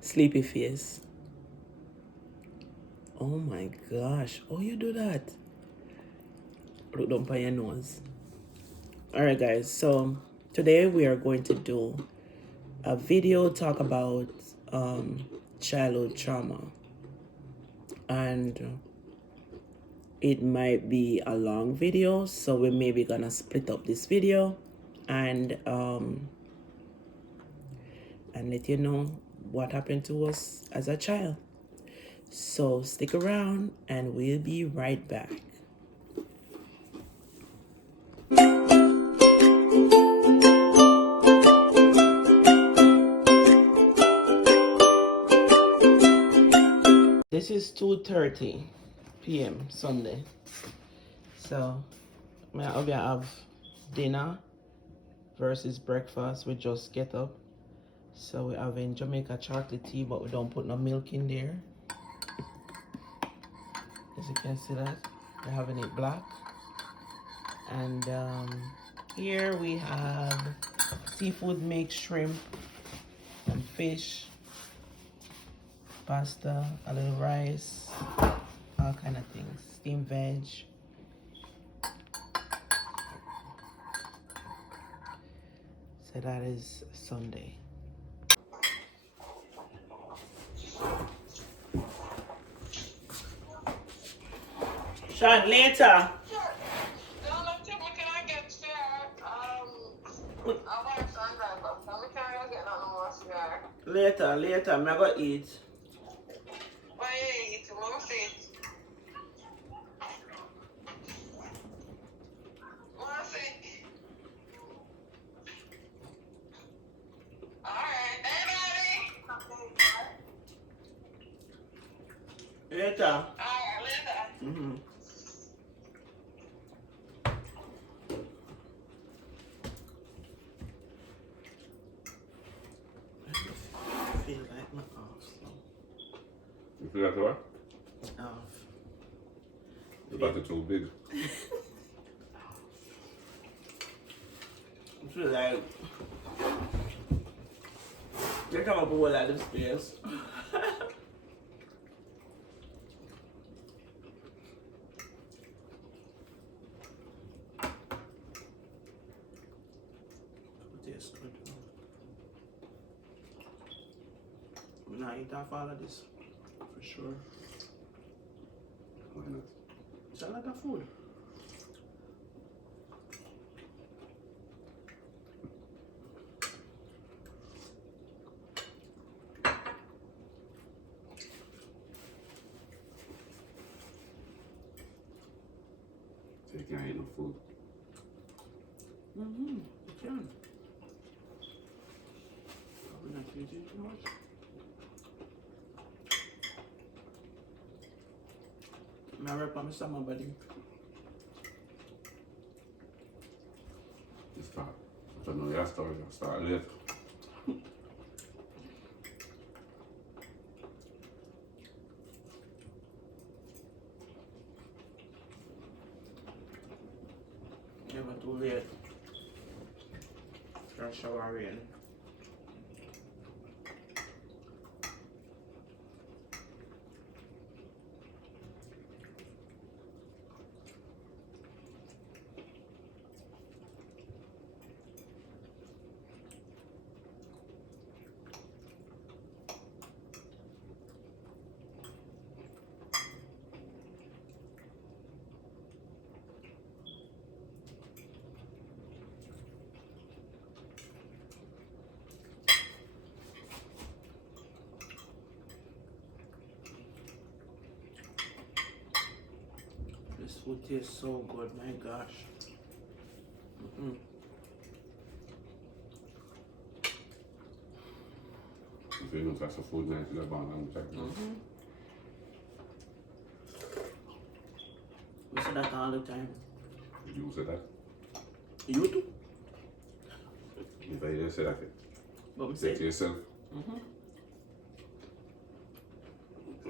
Sleepy face. Oh my gosh. Oh, you do that? Look down by your nose. Alright, guys. So today we are going to do a video talk about childhood trauma. And it might be a long video, so we may be gonna split up this video and let you know what happened to us as a child. So stick around and we'll be right back. This is 2:30 p.m. Sunday. So we have dinner versus breakfast. We just get up. So we're having Jamaica chocolate tea, but we don't put no milk in there. As you can see that, we're having it black. And here we have seafood mix, shrimp and fish, pasta, a little rice, all kind of things, steamed veg. So that is Sunday. Sean, later. Later, I'm gonna eat. Why you eat? What say? What say? Alright, hey buddy. Later. Alright, later. I feel like my arms. You feel like what? Off. The butter too big. I feel like they come up with a lot of space. Tastes good. I'm not eat off all of this for sure. Why not? It's a lot of food. So you can't eat no food. You can. Probably not eating too much. I rap on my summer buddy. It's fine. I don't know your story. I'll start later. Never too late. Start showering. This food tastes so good, my gosh. If you don't have some food night, you got to check it out. We say that all the time. You say that? You too? If I just say that, But we say say to yourself.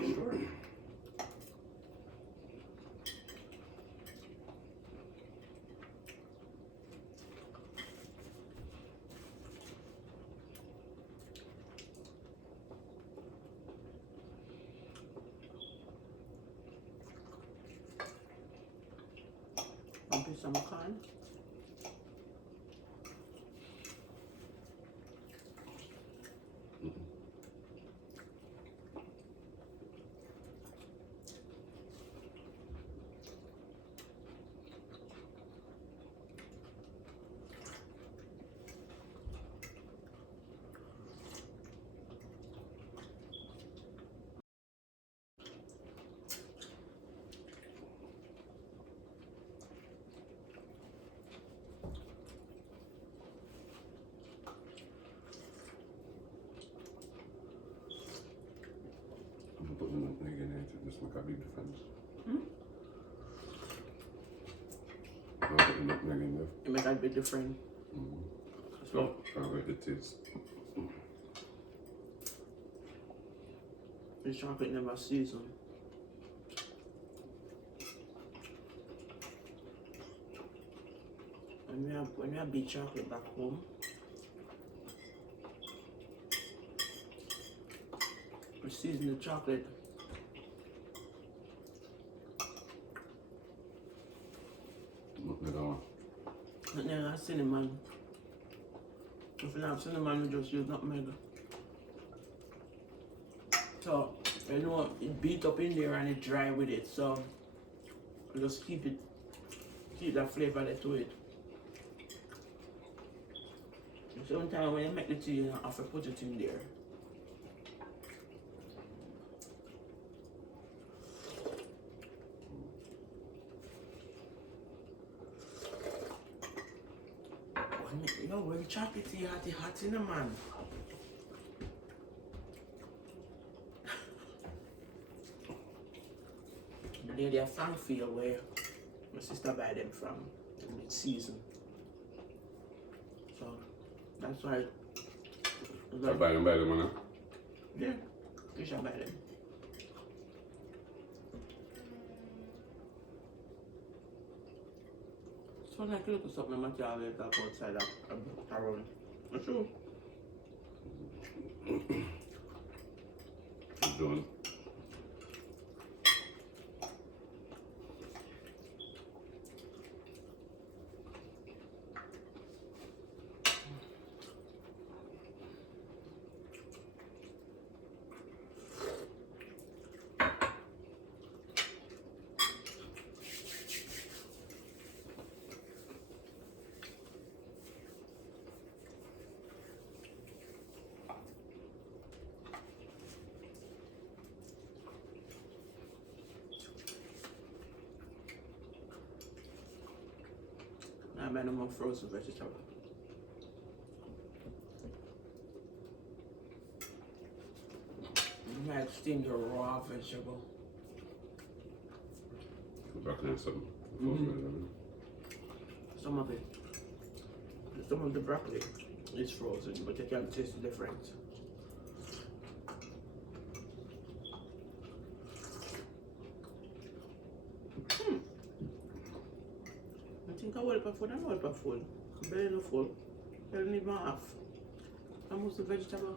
sure. with some corn. I'm putting the nutmeg in there to just make a big difference. I'm putting the nutmeg in there. It make a bit different. So, I like the taste. The chocolate never seasoned. When we have big chocolate back home, we season the chocolate. Nutmeg on. And then cinnamon. If you don't have cinnamon, we just use nutmeg. So, you know, it beat up in there and it dry with it. So, we just keep that flavor there to it. Sometimes when you make the tea, you have to put it in there. Yo, when chocolate tea hot in the man. The lady at Frankfield where my sister buy them from in mid-season. So that's why. I buy them by the money. Yeah, we shall buy them. So like a little something material that outside around. That's true. It's done. I buy no more frozen vegetable. You might steam the raw vegetable. Broccoli and something. Some of it. Some of the broccoli is frozen, but you can taste the difference. I think I will put food. I will put food. Barely no full. Barely need more half. Almost the vegetable.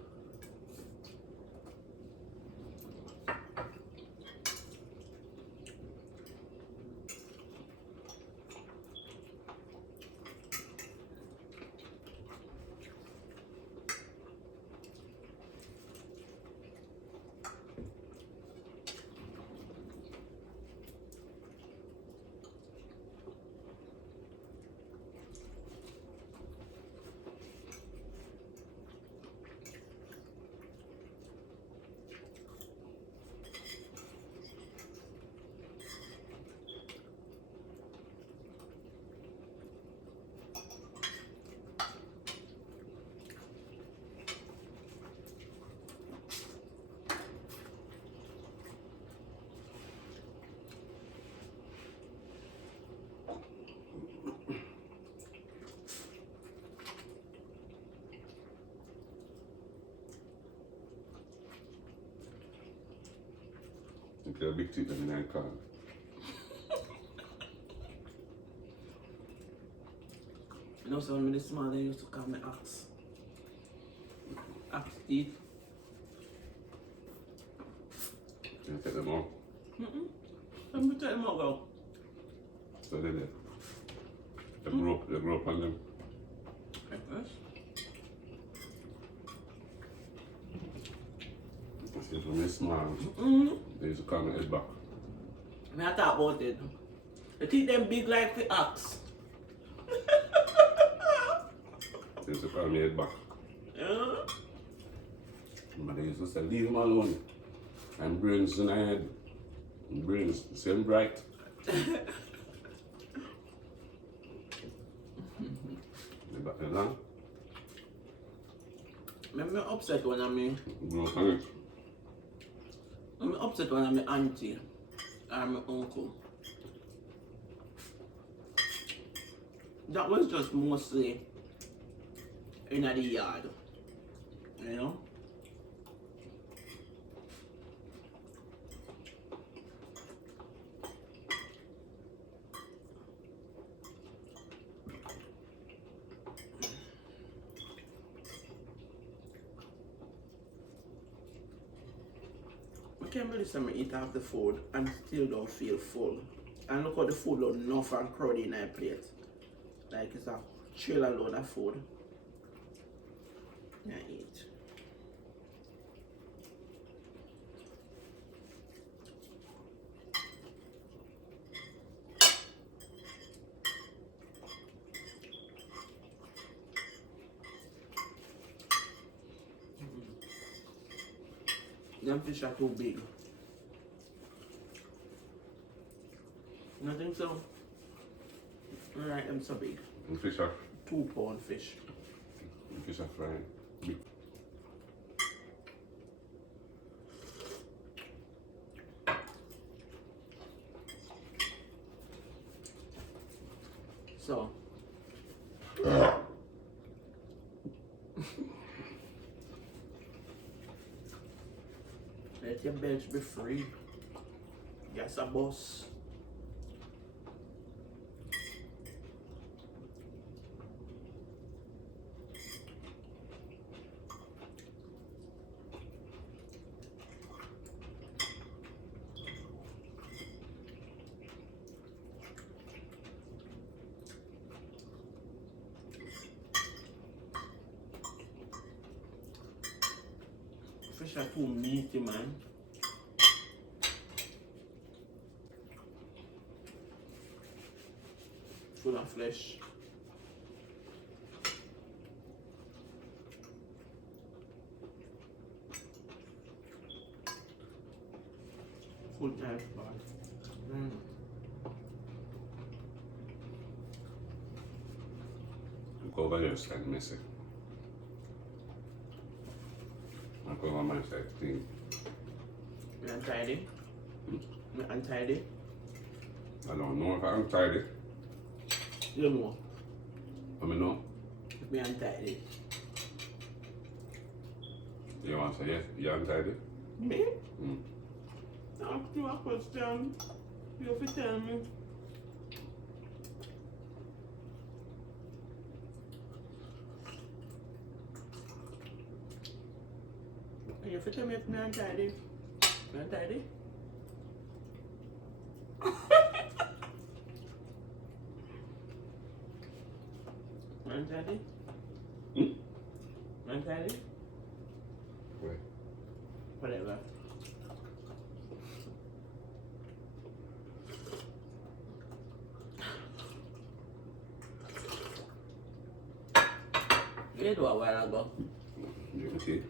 Okay, a big teeth in the night car. You know, so when I was small, they used to call me Axe. Axe teeth. Can you take them out? Let me take them out, go. So they did. They grew up on them. Breakfast. Since when we small, they used to call me head back. Me I talk about it. The teeth them big like the ox. They used to call me head back. Yeah. But they used to say, leave him alone. And brains in the head. Brains same bright. They back there now. I'm upset when Grow up on it. I'm upset when I'm auntie or my uncle. That was just mostly in the yard, you know. I can't believe some eat half the food and still don't feel full. And look how the food load enough and crowded in my plate. Like it's a trailer load of food. I eat. Them fish are too big. Nothing so. Alright, them so big. And fish are 2 pound fish. frying. Big. So. Let your bench be free. Yes, a boss. Fish are too meaty, man. Full of flesh. Full time spot. Look over here, it's kind of messy. Look over my side thing. Me untidy. Me untidy. I don't know if I'm tidy. You know. I mean, no. Me untidy. You want to say yes? You're untidy? Me? Mm. Ask you a question. You have to tell me. You have to tell me if me untidy. Me untidy? Me untidy? Hmm? Me untidy? Wait. Whatever. You did a while ago. You can see.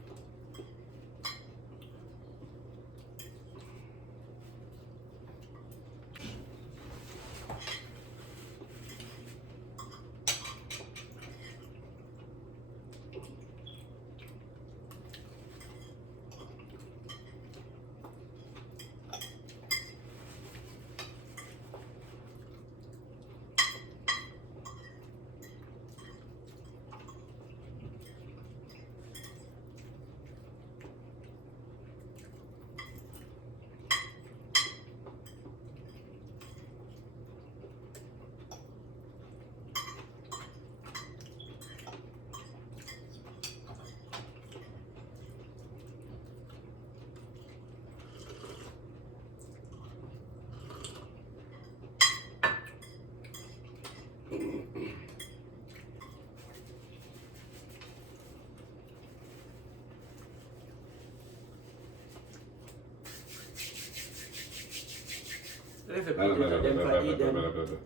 So if you put it at them for eat them.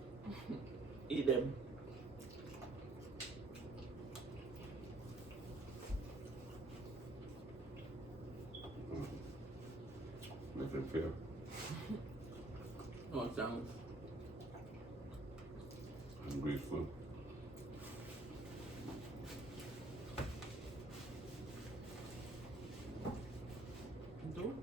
Eat them. Nothing fair. No thanks. I'm grateful. Do?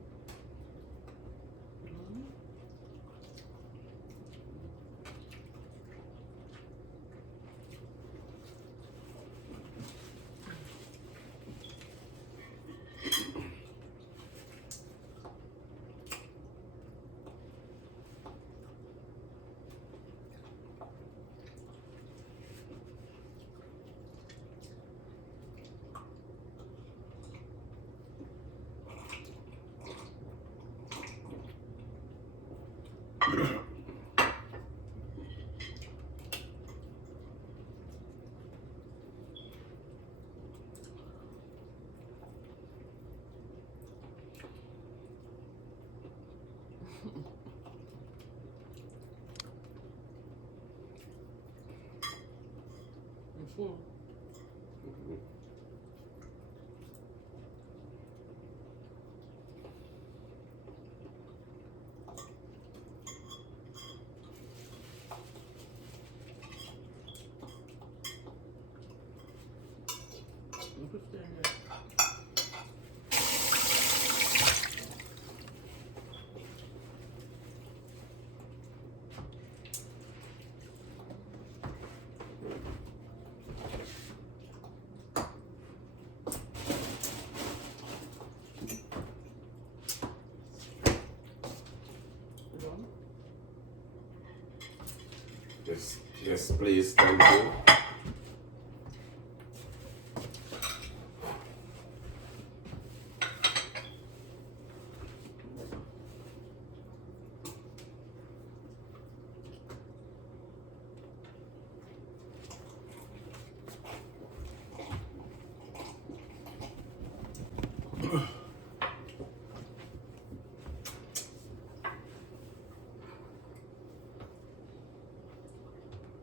I'm full. You could stay in there. You want? Yes, please, thank you.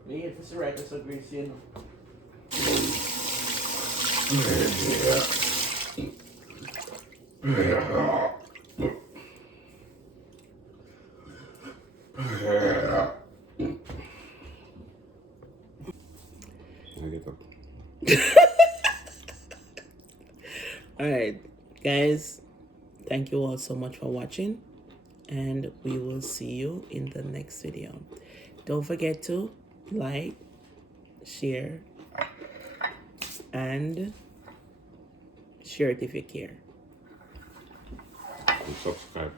Me if it's right, it's a great scene. I get up. Alright, guys, thank you all so much for watching, and we will see you in the next video. Don't forget to like, share, and share it if you care. And subscribe.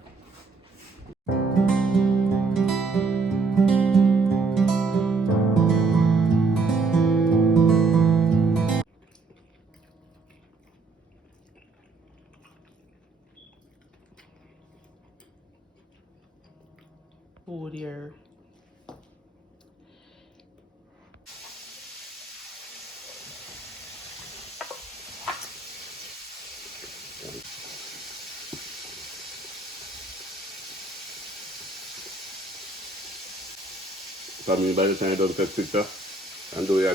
Oh dear. By the time you don't take picture and do your